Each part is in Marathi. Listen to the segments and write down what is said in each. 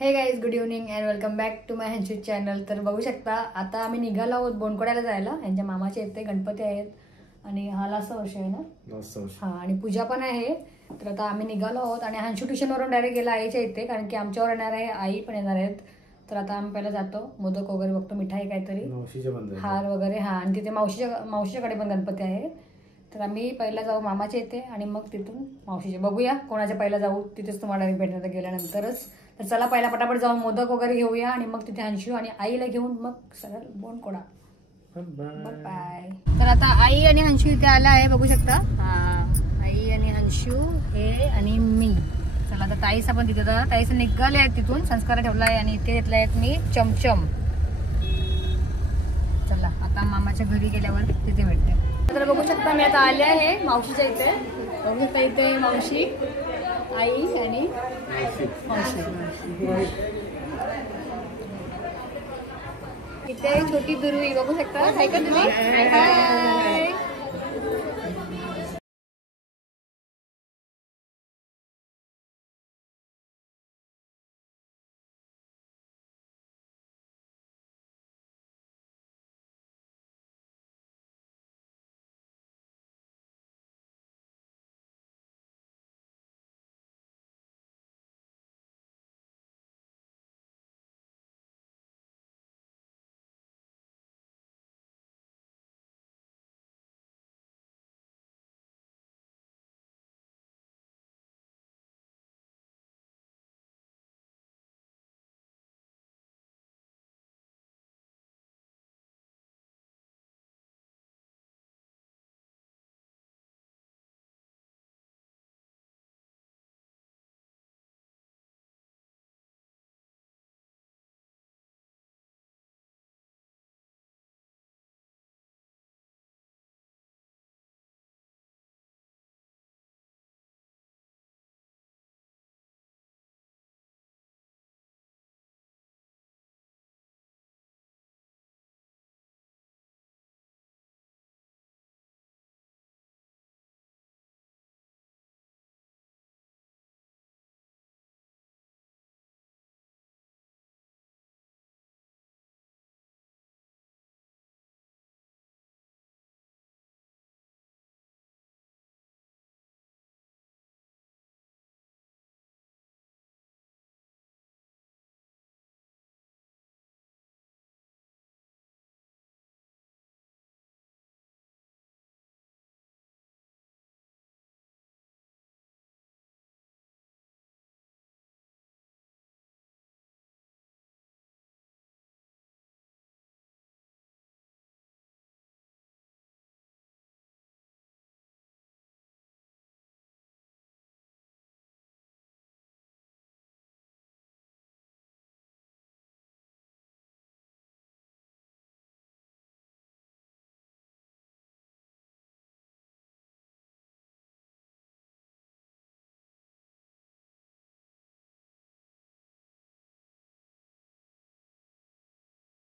हे guys, good evening and welcome back to my हॅन्शूज चॅनल. तर बघू शकता आता आम्ही निघालो आहोत बोंडकोड्याला जायला. यांच्या मामाचे येते गणपती आहेत आणि हा लास्ट वर्ष आहे ना. हा, आणि पूजा पण आहे. तर आता आम्ही निघालो आहोत आणि हॅन्शू ट्युशनवरून डायरेक्ट गेला आईच्या इथे, कारण की आमच्यावर येणार आहे, आई पण येणार आहेत. तर आता आम्ही पहिला जातो, मोदक वगैरे बघतो, मिठाई काहीतरी, हार वगैरे. हा, आणि तिथे मावशीच्याकडे पण गणपती आहे. तर आम्ही पहिला जाऊ मामाच्या इथे आणि मग तिथून मावशीचे. बघूया कोणाच्या पहिला जाऊ, तिथेच तुम्हाला डायरेक्ट भेटण्यात गेल्यानंतरच. तर चला पहिला पटापट जाऊन मोदक वगैरे घेऊया आणि मग तिथे हंशू आणि आईला घेऊन मग सरळ बोंडकोडा. बाय. तर आता आई आणि हंशू इथे आला आहे, बघू शकता. हा, आई आणि हंशू हे आणि मी. चला आता ताईचा पण तिथे, ताईचं निघाले आहेत तिथून, संस्कार ठेवला आहे आणि इथे घेतला आहेत मी चमचम. चला आता मामाच्या घरी गेल्यावर तिथे भेटते. तर बघू शकता मी आता आले आहे मावशीच्या इथे. बघू शकता इथे मावशी, आई आणि मावशी. इथे छोटी दुर्वी बघू शकता. हाय का तुम्ही? हाय.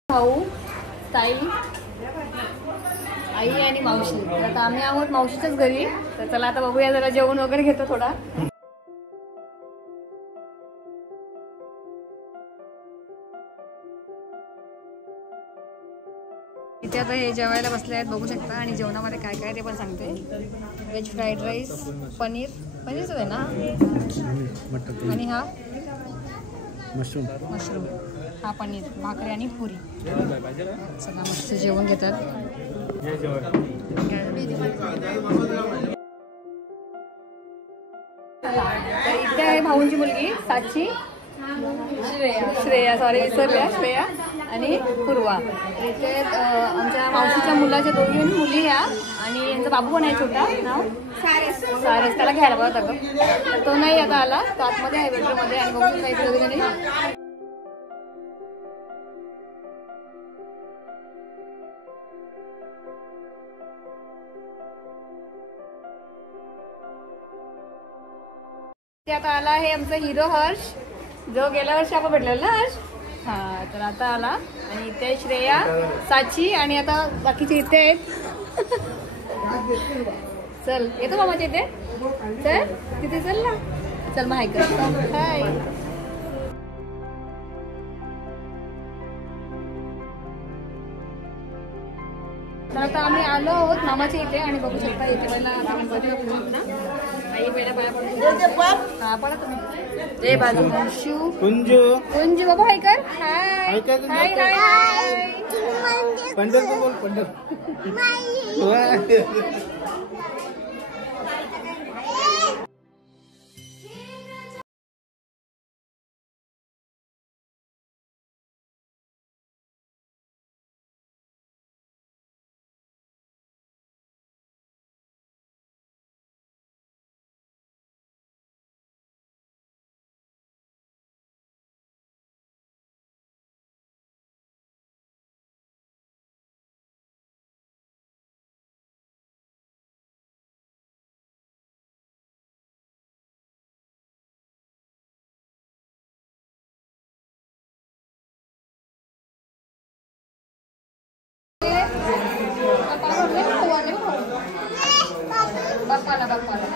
भाऊ, ताई, आई आणि मावशी. तर आता आम्ही आहोत मावशीच्याच घरी. तर चला आता बघूया, जरा जेवण वगैरे घेतो थोडा. इथे आता हे जेवायला बसले आहेत, बघू शकता. आणि जेवणामध्ये काय काय ते पण सांगते. व्हेज फ्राईड राईस, पनीरच आहे ना, आणि हा मशरूम, हा पनीर, भाकरी आणि पुरी. चला मस्त जेवण घेतात. तर इथे आहे भाऊंची मुलगी साक्षी, श्रेया, सॉरी विसरल्या, श्रेया आणि पूर्वा. इथे आमच्या मावशीच्या मुलाच्या दोघी मुली ह्या, आणि यांचा बाबू पण आहे छोटा, नाव सारस. त्याला घ्यायला बघा तर तो नाही आता आला, तो आतमध्ये आहे बेडरूम मध्ये. आणि बघून काही दोघी ते. आता आला आहे आमचा हिरो हर्ष, जो गेल्या वर्षी आपण भेटलेला ना हर्ष. हा, तर आता आला. आणि इथे श्रेया, साची आणि आता बाकीचे इथे आहेत. चल येतो मामाच्या इथे, चल तिथे चल ना. चल मग हाय कर. हाय. तर आता आम्ही आलो आहोत मामाच्या इथे आणि बघू शकता इथे पहिला गणपती आई पहिला पाया पडतो. हा पडा तुम्ही. जय बाजू शिव कुंजू कुंजू बाबा हाय कर. हाय हाय हाय. पंढरपूर बोल पंढरपूर. बाप्पाला बाप्पाला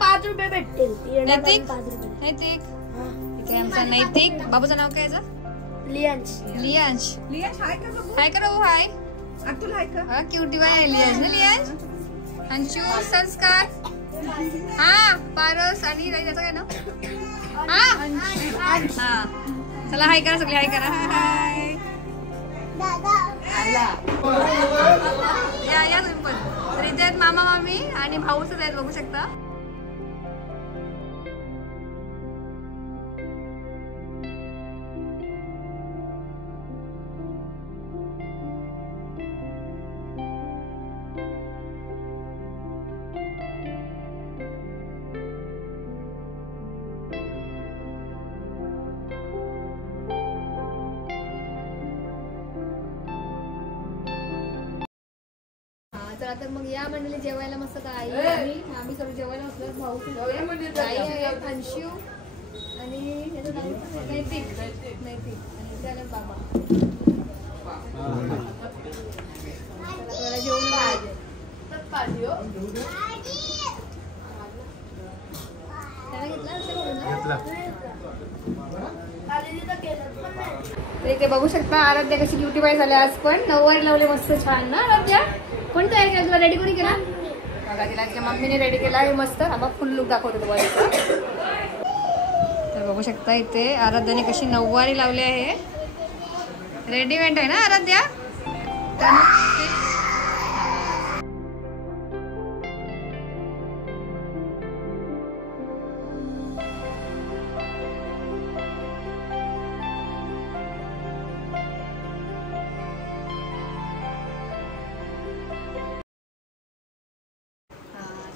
₹5 भेटतील. नैतिक नैतिक इथे आमचा नैतिक. बाबूचं नाव काय याचं? लियांश. लियांश. लियांश हाय का बघू? हाय करा हाय. अतुल हाय का? हा क्यूटी बाय लियांश ना लियांश. अंशू संस्कार. हा पारस आणि त्याचं काय नाव? हा हा चला हाय करा सगळे हाय करा. हाय या या तुम्ही पण. तर इथे आहेत मामा मामी आणि भाऊ सुद्धा आहेत बघू शकता. चला तर मग या मंडळी जेवायला मस्त आई आम्ही सर्व जेवायला बसलो. भाऊ आई आहे, अंशू आणि नैतिक आणि त्याला बाबा जेवण इथे बघू शकता आराध्या कशी ब्युटी बाय झाल्या आज पण. नऊवारी लावले मस्त छान ना आराध्या. कोण तयार केला तुला? रेडी कोणी केला? बघा तिला तिच्या मम्मीने रेडी केला आहे मस्त. हा फुल लुक दाखवतो तुम्हाला. तर बघू शकता इथे आराध्याने कशी नऊवारी लावली आहे. रेडीमेड आहे ना आराध्या?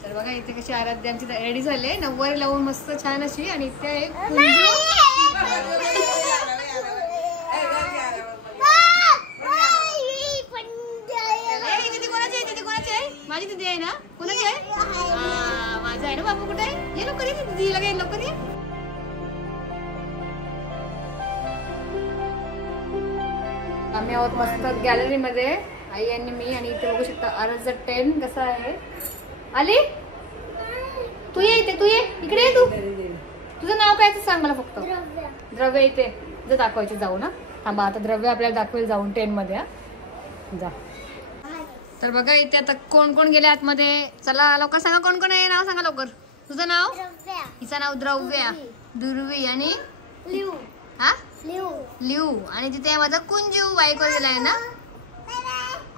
तर बघा इथे कशी आराध्या आमची रेडी झाले नऊवारी लावून मस्त छान अशी. आणि इथे आहे माझी दिदी आहे ना? कोणाची आहे? माझा आहे ना बाबू. कुठे आहे? ये लवकर ये दिदीला घे लवकर ये. आम्ही आहोत मस्त गॅलरी मध्ये आई आणि मी. आणि इथे बघू शकता आराचा टेन कसा आहे. आली तू ये इथे. तू ये इकडे ये. तू तुझं नाव काय सांग मला फक्त. द्रव्य इथे जर दाखवायचे जाऊ ना. थांबा आता द्रव्य आपल्याला दाखवेल जाऊन 10 मध्ये. जा. तर बघा इथे आता कोण कोण गेले आतमध्ये. चला लवकर सांगा कोण कोण आहे. नाव सांगा लवकर. तुझं नाव? हिचं नाव द्रव्या, दुर्वी आणि लिव. हा लिव. आणि तिथे माझा कुंजू बाईक वर गेलाय ना.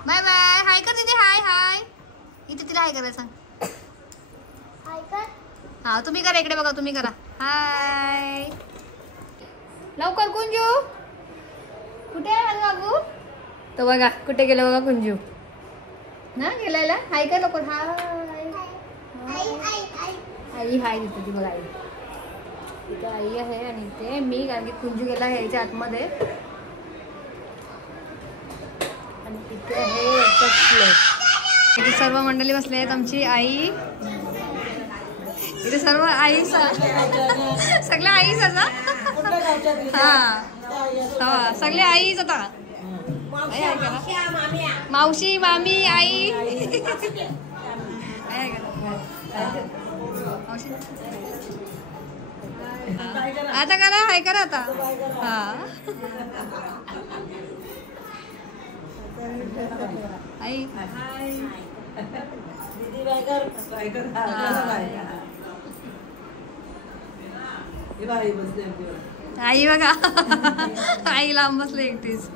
Bye bye. हाय कर तिथे. हाय हाय. इथे तिला हाय करायला सांग. हा तुम्ही करा इकडे बघा. तुम्ही करा हाय लवकर. कुंजू कुठे आहे माझा बाबू? तो बघा कुठे गेला बघा कुंजू ना. गेलायला हाय कर लवकर. हाय आई हाय तिथे ती बघा. आई इथे आई आहे आणि इथे मी. कारण की कुंजू गेला आहे याच्या आतमध्ये. आणि इथे आहे इथे सर्व मंडळी बसले आहेत. आमची आई इथे सर्व आई सगळ्या आईच आता. हा सगळे आईच आता. मावशी मामी आई. आता करा हाय करा आता. हा आई आई बघा आई लांब बसले एकटीच.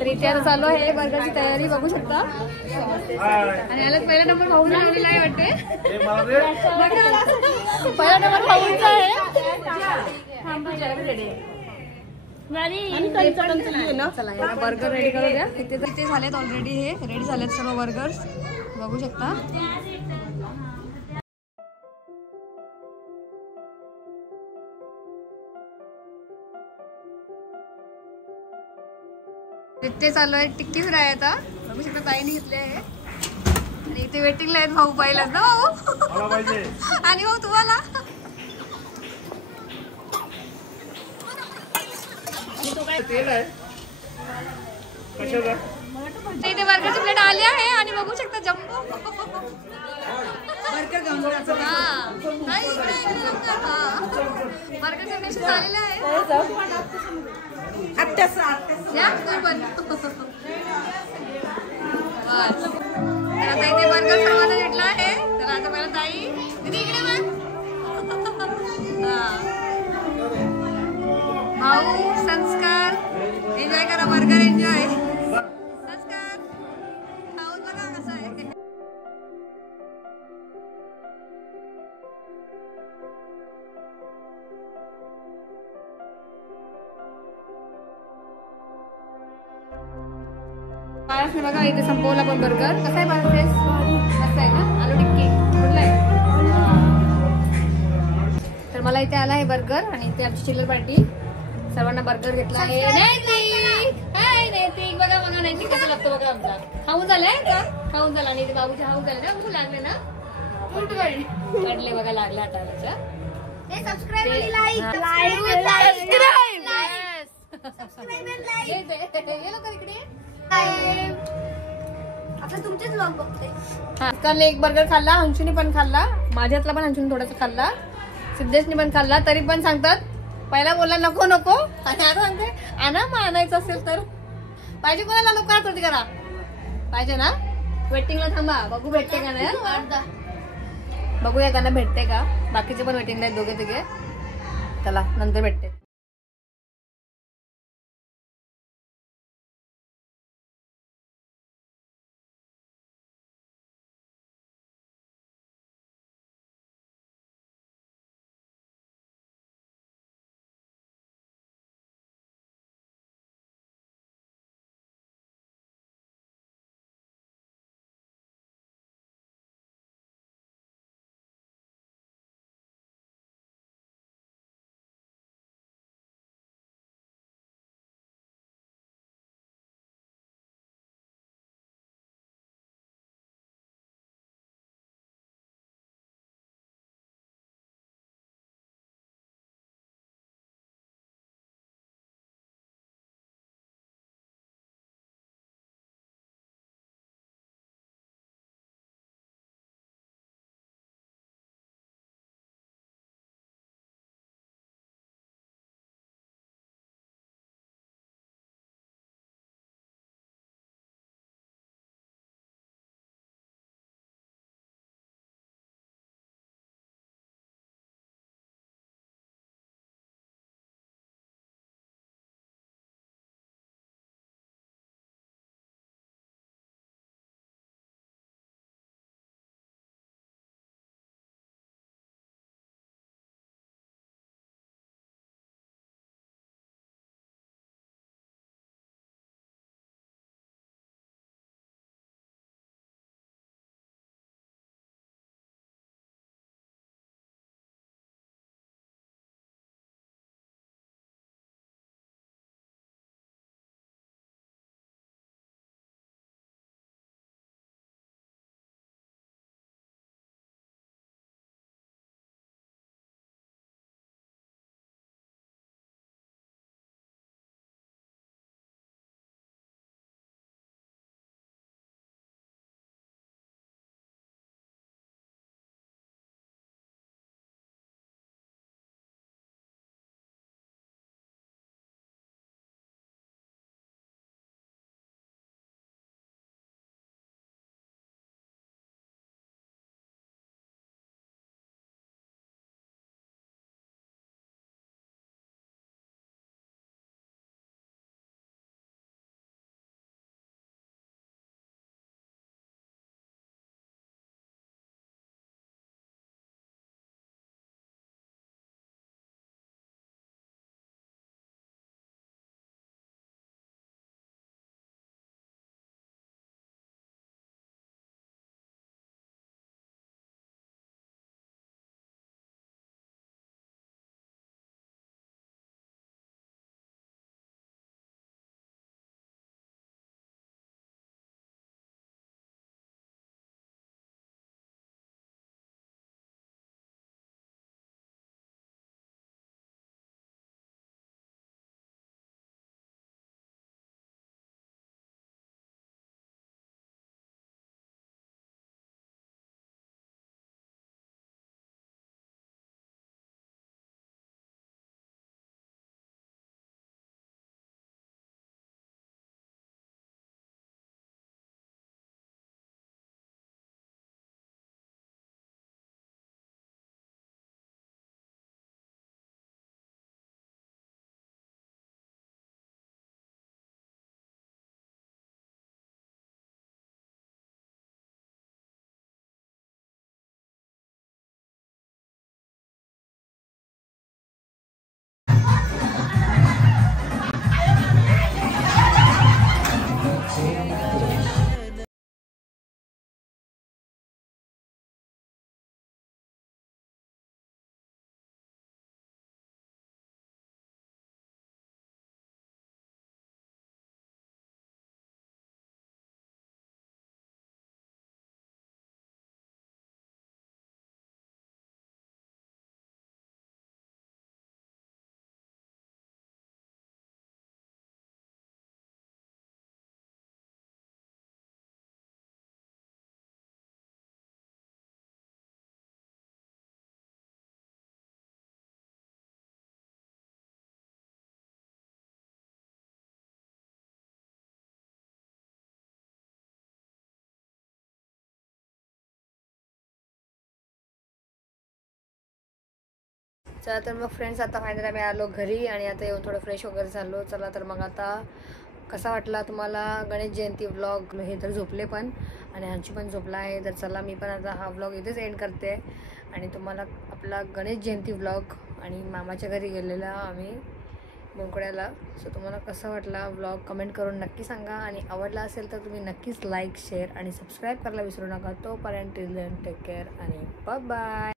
तर इथे आता चालू आहे बर्गरची तयारी बघू शकता. आणि याला पहिला नंबर भाऊने लावलेला आहे वाटते. पहिला नंबर भाऊचा आहे. चला बर्गर रेडी करू द्या. इथे झालेत ऑलरेडी. हे रेडी झालेत सर्व बर्गर्स बघू शकता. इथे चालू आहे टिक्की फ्राय. आता बघू शकता ताईने घेतले आहे. आणि इथे वेटिंगला आहेत भाऊ. पाहिलाच ना भाऊ. आणि भाऊ तुम्हाला इथे बर्गरची प्लेट आली आहे आणि बघू शकता जम्बो बर्गर घेऊन जायचं. बर्गरचे डिशेस आलेले आहेत या, तू पण. बस. तर आता इथे बर्गर सर्वांना घेतला आहे. तर आता मला ताई दीदी इकडे बघ. हा. भाऊ संस्कार एन्जॉय करा बर्गर एन्जॉय. संस्कार खाऊन बघा कसं आहे. पारसने बघा इथे संपवला पण बर्गर. कसा आहे पारस टेस्ट? मस्त आहे ना? आलू टिक्की कुठला आहे? तर मला इथे आला आहे बर्गर आणि इथे आमची चिल्लर पार्टी. सर्वांना बर्गर घेतला आहे. नैतिक हाय नैतिक बघा बघा नैतिक कसं लागतो बघा आमचा. खाऊन झालाय का? खाऊन झाला आणि इथे बाबूचे खाऊन झाले ना. भूक लागले ना? काढले बघा लागला हाताला. आता तुमचेच ब्लॉग बघते. काल एक बर्गर खाल्ला, अंशुनी पण खाल्ला, माझ्यातला पण अंशुनी थोडासा खाल्ला, सिद्धेशनी पण खाल्ला. तरी पण सांगतात पहिला बोलला नको नको आणि आता सांगते आणा मग आणायचं असेल तर. पाहिजे कोणाला लोक होती करा पाहिजे ना. वेटिंगला थांबा बघू भेटते का नाही. बघूया त्यांना भेटते का. बाकीचे पण वेटिंगला आहेत दोघे तिघे. चला नंतर भेटते. चला तर मग फ्रेंड्स, आता फायनली आम्ही आलो घरी आणि आता येऊन थोडं फ्रेश वगैरे झालो. चला तर मग आता कसा वाटला तुम्हाला गणेश जयंती व्लॉग. हे तर झोपले पण आणि ह्यांची पण झोपला आहे. तर चला मी पण आता हा व्लॉग इथेच एंड करते आणि तुम्हाला आपला गणेश जयंती व्लॉग आणि मामाच्या घरी गेलेला आम्ही बोंकड्याला. सो तुम्हाला कसा वाटला व्लॉग कमेंट करून नक्की सांगा आणि आवडला असेल तर तुम्ही नक्कीच लाईक शेअर आणि सबस्क्राईब करायला विसरू नका. तोपर्यंत टेक केअर आणि बाय बाय.